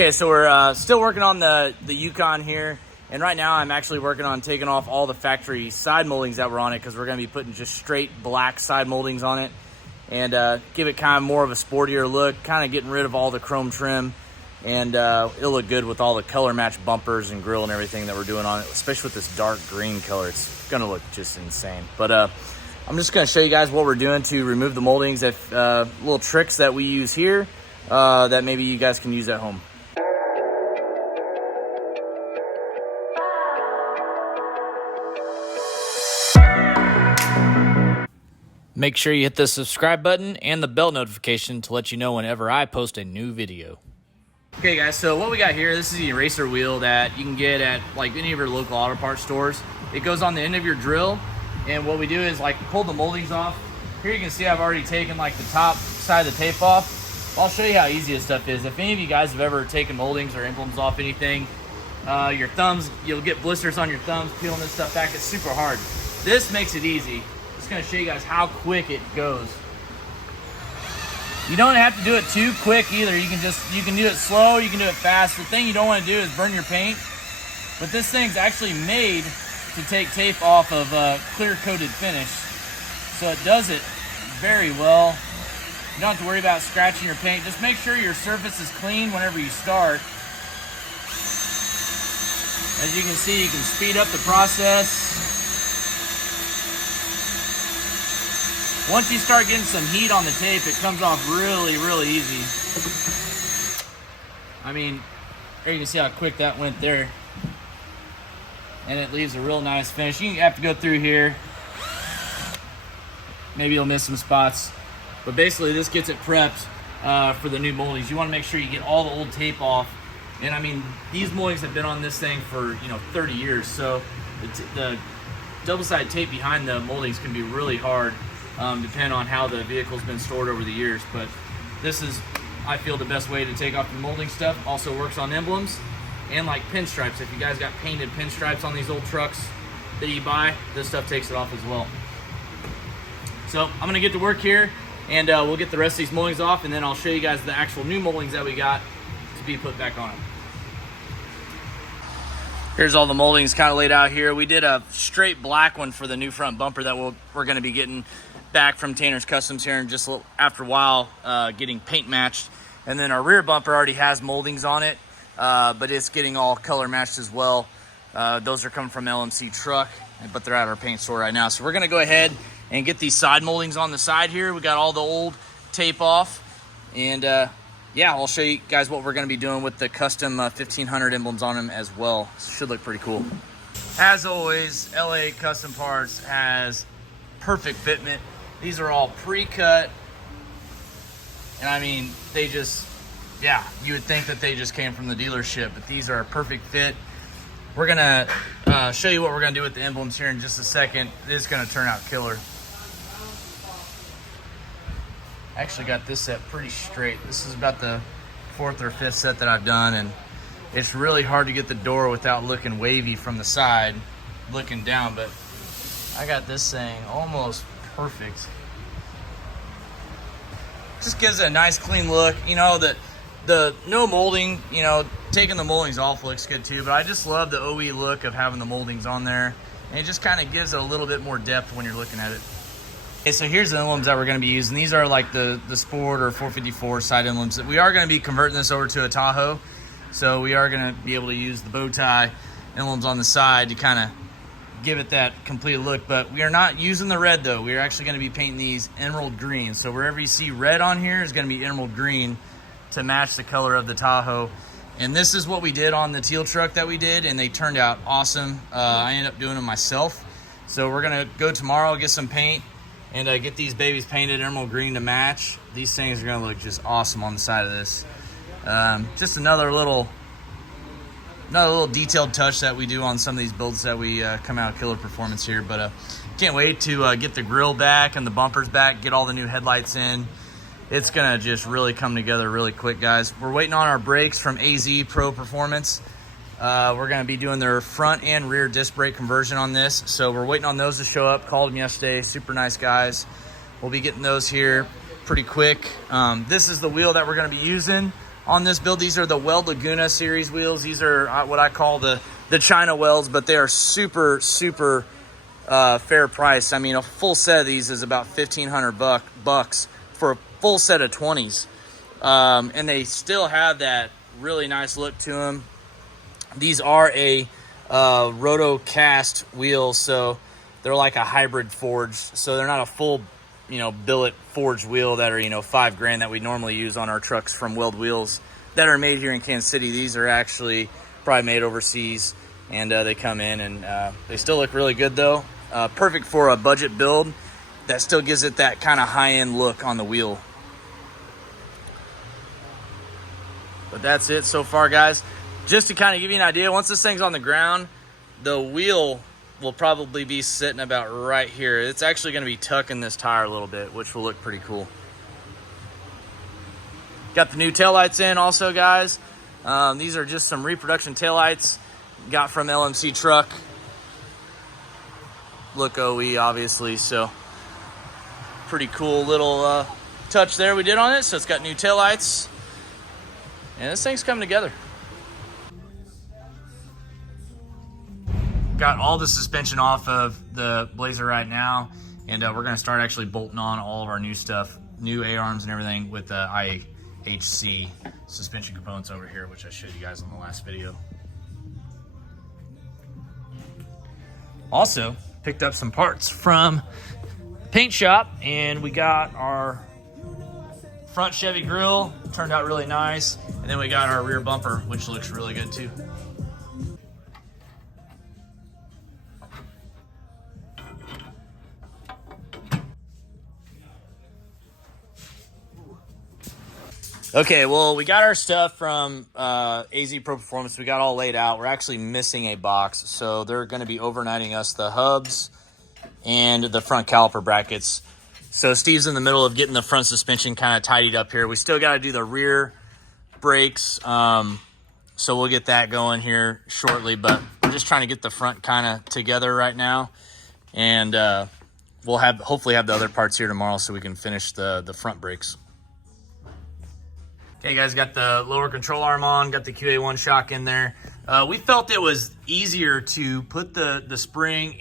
Okay, so we're still working on the Yukon here, and right now I'm actually working on taking off all the factory side moldings that were on it, because we're going to be putting just straight black side moldings on it and give it kind of more of a sportier look, kind of getting rid of all the chrome trim, and it'll look good with all the color match bumpers and grill and everything that we're doing on it, especially with this dark green color. It's going to look just insane. But I'm just going to show you guys what we're doing to remove the moldings, little tricks that we use here that maybe you guys can use at home. Make sure you hit the subscribe button and the bell notification to let you know whenever I post a new video. Okay guys, so what we got here, this is the eraser wheel that you can get at like any of your local auto parts stores. It goes on the end of your drill, and what we do is like pull the moldings off. Here you can see I've already taken like the top side of the tape off. I'll show you how easy this stuff is. If any of you guys have ever taken moldings or emblems off anything, your thumbs, you'll get blisters on your thumbs peeling this stuff back. It's super hard. This makes it easy. Going to show you guys how quick it goes. You don't have to do it too quick either. You can do it slow, you can do it fast. The thing you don't want to do is burn your paint, but this thing's actually made to take tape off of a clear coated finish, so it does it very well. You don't have to worry about scratching your paint. Just make sure your surface is clean whenever you start. As you can see, you can speed up the process. Once you start getting some heat on the tape, it comes off really, really easy. I mean, there you can see how quick that went there. And it leaves a real nice finish. You have to go through here. Maybe you'll miss some spots. But basically, this gets it prepped for the new moldings. You want to make sure you get all the old tape off. And I mean, these moldings have been on this thing for, 30 years. So the double-sided tape behind the moldings can be really hard. Depending on how the vehicle's been stored over the years. But this is, I feel, the best way to take off the molding stuff. Also works on emblems and like pinstripes. If you guys got painted pinstripes on these old trucks that you buy, this stuff takes it off as well. So I'm gonna get to work here, and we'll get the rest of these moldings off, and then I'll show you guys the actual new moldings that we got to be put back on it. Here's all the moldings kind of laid out here. We did a straight black one for the new front bumper that we're gonna be getting back from Tanner's Customs here in just a little, after a while, getting paint matched. And then our rear bumper already has moldings on it, but it's getting all color matched as well. Those are coming from LMC Truck, but they're at our paint store right now. So we're gonna go ahead and get these side moldings on the side here. We got all the old tape off, and yeah, I'll show you guys what we're gonna be doing with the custom 1500 emblems on them as well. Should look pretty cool. As always, LA Custom Parts has perfect fitment. These are all pre-cut, and I mean, they just, yeah, you would think that they just came from the dealership, but these are a perfect fit. We're gonna show you what we're gonna do with the emblems here in just a second. It's gonna turn out killer. I actually got this set pretty straight. This is about the 4th or 5th set that I've done, and it's really hard to get the door without looking wavy from the side, looking down, but I got this thing almost perfect. Just gives it a nice clean look. The no molding, taking the moldings off looks good too, but I just love the OE look of having the moldings on there, and it just kind of gives it a little bit more depth when you're looking at it. Okay, so here's the emblems that we're going to be using. These are like the Sport or 454 side emblems. We are going to be converting this over to a Tahoe, so we are going to be able to use the bow tie emblems on the side to kind of give it that complete look. But we are not using the red though. We are actually going to be painting these emerald green. So wherever you see red on here is going to be emerald green to match the color of the Tahoe. And this is what we did on the teal truck that we did, and they turned out awesome. I ended up doing them myself. So we're going to go tomorrow, get some paint, and get these babies painted emerald green to match. These things are going to look just awesome on the side of this. Just another little detailed touch that we do on some of these builds that we come out killer performance here. But can't wait to get the grill back and the bumpers back, get all the new headlights in. It's gonna just really come together really quick, guys. We're waiting on our brakes from AZ Pro Performance. We're gonna be doing their front and rear disc brake conversion on this, so we're waiting on those to show up. Called them yesterday, super nice guys. We'll be getting those here pretty quick. This is the wheel that we're gonna be using on this build. These are the Weld Laguna series wheels. These are what I call the China welds, but they are super fair price. I mean, a full set of these is about $1,500 for a full set of 20s, and they still have that really nice look to them. These are a roto cast wheel, so they're like a hybrid forged, so they're not a full, you know, billet forged wheel that are, you know, $5,000 that we normally use on our trucks from Weld Wheels that are made here in Kansas City. These are actually probably made overseas, and they come in, and they still look really good though. Perfect for a budget build that still gives it that kind of high-end look on the wheel. But that's it so far, guys. Just to kind of give you an idea, once this thing's on the ground, the wheel will probably be sitting about right here. It's actually going to be tucking this tire a little bit, which will look pretty cool. Got the new taillights in also, guys. These are just some reproduction taillights got from LMC Truck. Look OE, obviously, so pretty cool little touch there we did on it. So it's got new taillights, and this thing's coming together. Got all the suspension off of the Blazer right now, and we're going to start actually bolting on all of our new stuff, new A-arms and everything with the IHC suspension components over here, which I showed you guys on the last video. Also, picked up some parts from paint shop, and we got our front Chevy grille, turned out really nice, and then we got our rear bumper, which looks really good too. Okay, well, we got our stuff from AZ Pro Performance. We got all laid out. We're actually missing a box, so they're going to be overnighting us the hubs and the front caliper brackets. So Steve's in the middle of getting the front suspension kind of tidied up here. We still got to do the rear brakes, so we'll get that going here shortly, but we're just trying to get the front kind of together right now, and we'll hopefully have the other parts here tomorrow so we can finish the front brakes. Okay, guys, got the lower control arm on, got the QA1 shock in there. We felt it was easier to put the spring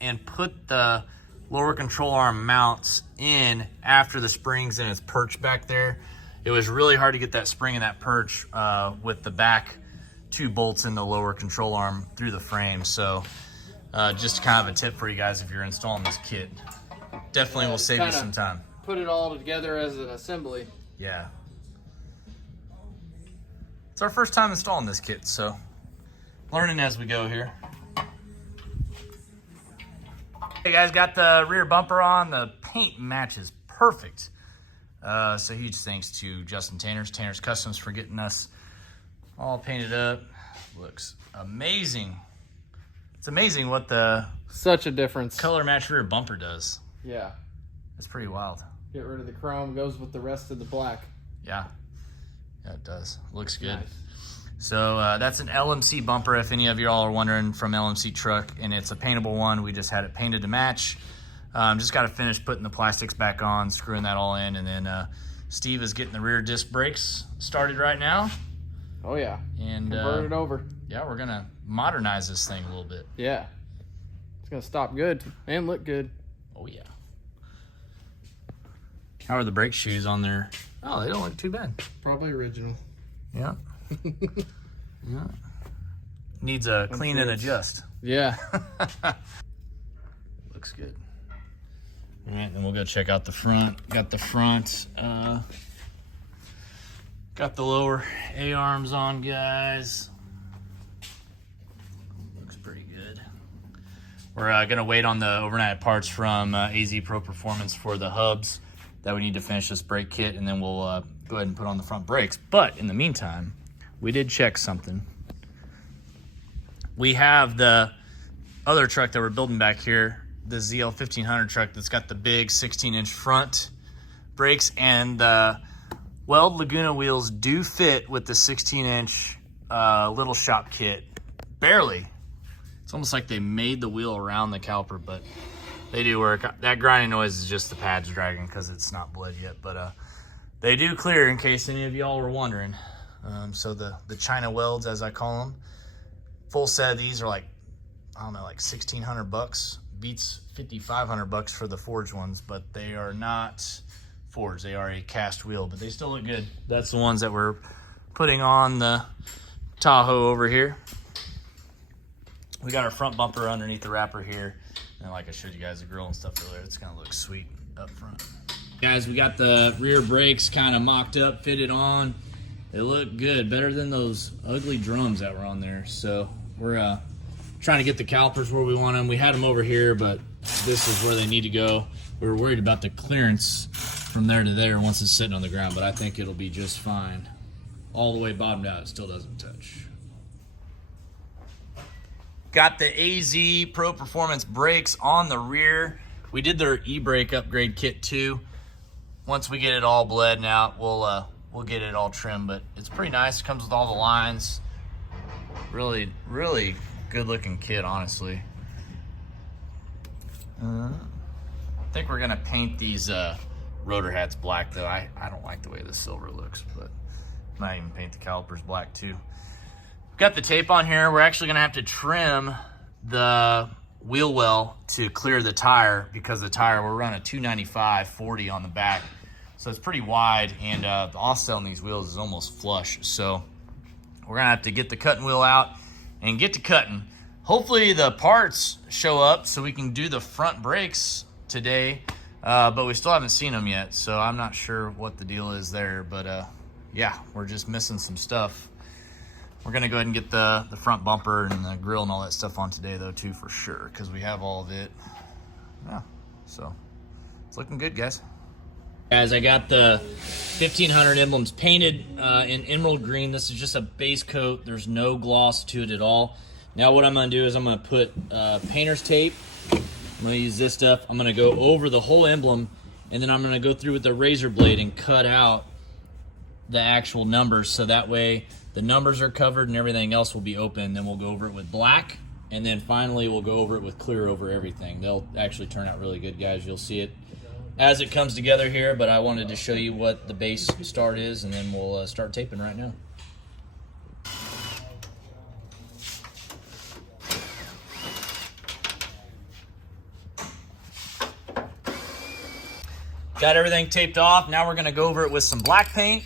and put the lower control arm mounts in after the spring's in its perch back there. It was really hard to get that spring and that perch with the back 2 bolts in the lower control arm through the frame. So just kind of a tip for you guys if you're installing this kit. Definitely will save you some time. Put it all together as an assembly. Yeah. It's our first time installing this kit, so learning as we go here. Hey guys, got the rear bumper on. The paint matches perfect. So huge thanks to Justin Tanner's Customs for getting us all painted up. Looks amazing. It's amazing what the such a difference color match rear bumper does. Yeah. It's pretty wild. Get rid of the chrome, goes with the rest of the black. Yeah. Yeah, it does. Looks good. Nice. So that's an LMC bumper, if any of y'all are wondering, from LMC Truck, and it's a paintable one. We just had it painted to match. Just got to finish putting the plastics back on, screwing that all in, and then Steve is getting the rear disc brakes started right now. Oh yeah, and convert it over. Yeah, we're gonna modernize this thing a little bit. Yeah, it's gonna stop good and look good. Oh yeah. How are the brake shoes on there? Oh, they don't look too bad. Probably original. Yeah. Yeah. Needs a clean and adjust. Yeah. Looks good. All right, then we'll go check out the front. Got the front. Got the lower A-arms on, guys. Looks pretty good. We're going to wait on the overnight parts from AZ Pro Performance for the hubs that we need to finish this brake kit, and then we'll go ahead and put on the front brakes. But in the meantime, we did check something. We have the other truck that we're building back here, the ZL 1500 truck that's got the big 16-inch front brakes, and the Weld Laguna wheels do fit with the 16-inch little shop kit. Barely. It's almost like they made the wheel around the caliper, but they do work. That grinding noise is just the pads dragging because it's not bled yet, but they do clear, in case any of y'all were wondering. So the China welds, as I call them. Full set of these are like, I don't know, like 1,600 bucks. Beats 5,500 bucks for the forged ones, but they are not forged. They are a cast wheel, but they still look good. That's the ones that we're putting on the Tahoe over here. We got our front bumper underneath the wrapper here. And like I showed you guys the grill and stuff earlier, it's gonna look sweet up front. Guys, we got the rear brakes kind of mocked up, fitted on. They look good, better than those ugly drums that were on there. So we're trying to get the calipers where we want them. We had them over here, but this is where they need to go. We were worried about the clearance from there to there once it's sitting on the ground, but I think it'll be just fine. All the way bottomed out, it still doesn't touch. Got the AZ Pro Performance brakes on the rear. We did their e-brake upgrade kit too. Once we get it all bled out, we'll get it all trimmed, but it's pretty nice. It comes with all the lines. Really, really good looking kit, honestly. I think we're gonna paint these rotor hats black though. I don't like the way the silver looks, but might even paint the calipers black too. Got the tape on here. We're actually gonna have to trim the wheel well to clear the tire, because the tire, we're running a 295/40 on the back. So it's pretty wide, and the offset on these wheels is almost flush. So we're gonna have to get the cutting wheel out and get to cutting. Hopefully the parts show up so we can do the front brakes today, but we still haven't seen them yet, so I'm not sure what the deal is there. But yeah, we're just missing some stuff. We're gonna go ahead and get the front bumper and the grill and all that stuff on today though too, for sure, because we have all of it. Yeah, so it's looking good, guys. Guys, I got the 1,500 emblems painted in emerald green. This is just a base coat. There's no gloss to it at all. Now what I'm gonna do is I'm gonna put painter's tape. I'm gonna use this stuff. I'm gonna go over the whole emblem, and then I'm gonna go through with the razor blade and cut out the actual numbers, so that way the numbers are covered and everything else will be open. Then we'll go over it with black, and then finally we'll go over it with clear over everything. They'll actually turn out really good, guys. You'll see it as it comes together here, but I wanted to show you what the base start is, and then we'll start taping right now. Got everything taped off. Now we're gonna go over it with some black paint,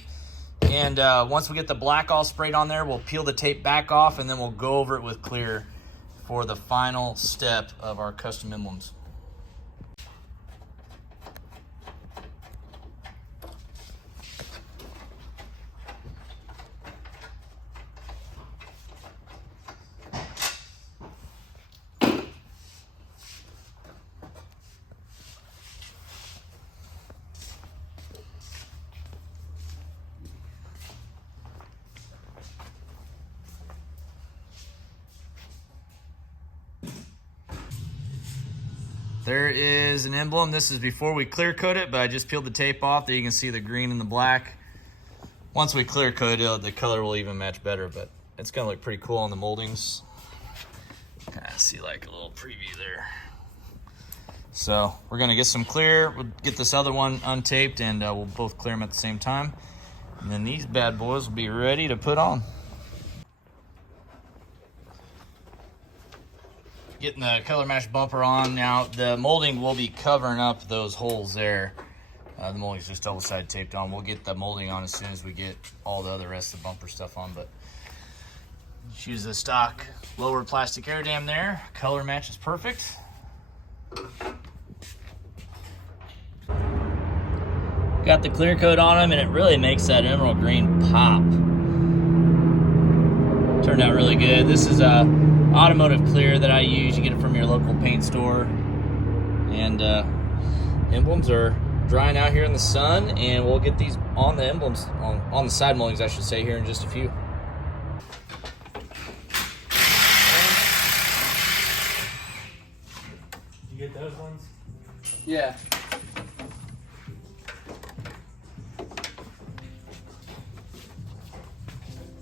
and once we get the black all sprayed on there, we'll peel the tape back off, and then we'll go over it with clear for the final step of our custom emblems. There is an emblem. This is before we clear coat it, but I just peeled the tape off. There you can see the green and the black. Once we clear coat it, the color will even match better, but it's gonna look pretty cool on the moldings. Kind of see like a little preview there. So we're gonna get some clear. We'll get this other one untaped, and we'll both clear them at the same time. And then these bad boys will be ready to put on. Getting the color match bumper on. Now the molding will be covering up those holes there. The molding's just double side taped on. We'll get the molding on as soon as we get all the other rest of the bumper stuff on, but just use the stock lower plastic air dam there. Color match is perfect. Got the clear coat on them, and it really makes that emerald green pop. Turned out really good. This is automotive clear that I use. You get it from your local paint store. And emblems are drying out here in the sun, and we'll get these on the emblems, on the side moldings, I should say, here in just a few. You get those ones? Yeah.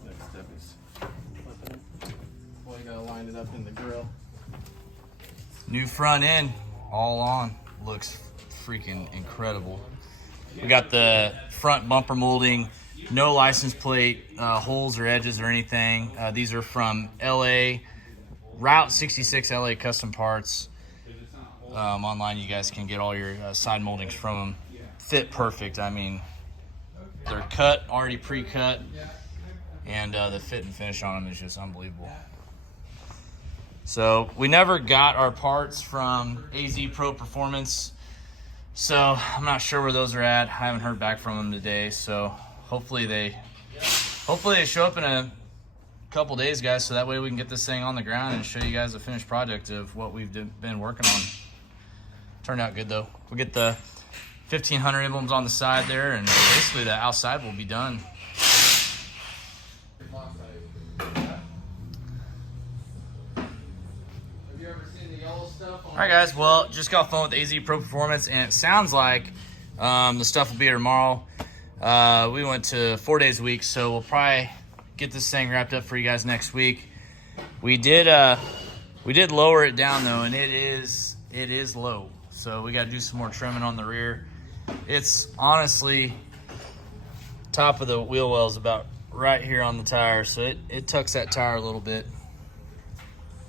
Next step is flipping it. Well, you gotta line it up in the grill. New front end, all on. Looks freaking incredible. We got the front bumper molding No license plate holes or edges or anything. These are from LA, Route 66 LA Custom Parts. Online, you guys can get all your side moldings from them. Fit perfect. I mean, they're cut, already pre-cut, and the fit and finish on them is just unbelievable. So we never got our parts from AZ Pro Performance, so I'm not sure where those are at. I haven't heard back from them today, so hopefully they show up in a couple days, guys, so that way we can get this thing on the ground and show you guys a finished project of what we've been working on. Turned out good though. We'll get the 1500 emblems on the side there, and basically the outside will be done. All right, guys. Well, just got off the phone with AZ Pro Performance, and it sounds like the stuff will be here tomorrow. We went to 4 days a week, so we'll probably get this thing wrapped up for you guys next week. We did lower it down though, and it is low. So we got to do some more trimming on the rear. It's honestly, top of the wheel well is about right here on the tire, so it tucks that tire a little bit.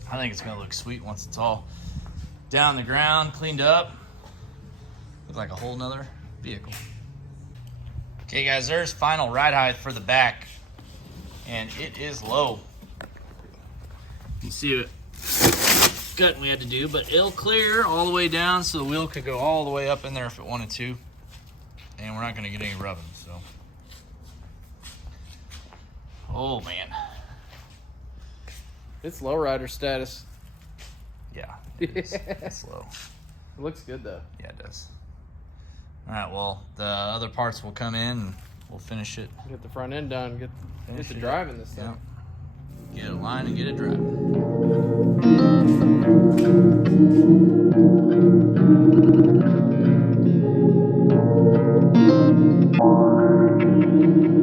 I think it's gonna look sweet once it's all down the ground, cleaned up. Look like a whole nother vehicle. Okay guys, there's final ride height for the back, and it is low. You see what cutting we had to do, but it'll clear all the way down, so the wheel could go all the way up in there if it wanted to, and we're not going to get any rubbing. So, oh man, It's lowrider status. yeah, it's low. It looks good though. Yeah, it does. All right, well, the other parts will come in and we'll finish it. Get the front end done. Get Finish the it driving this thing. Yep. Get it aligned and get it driving.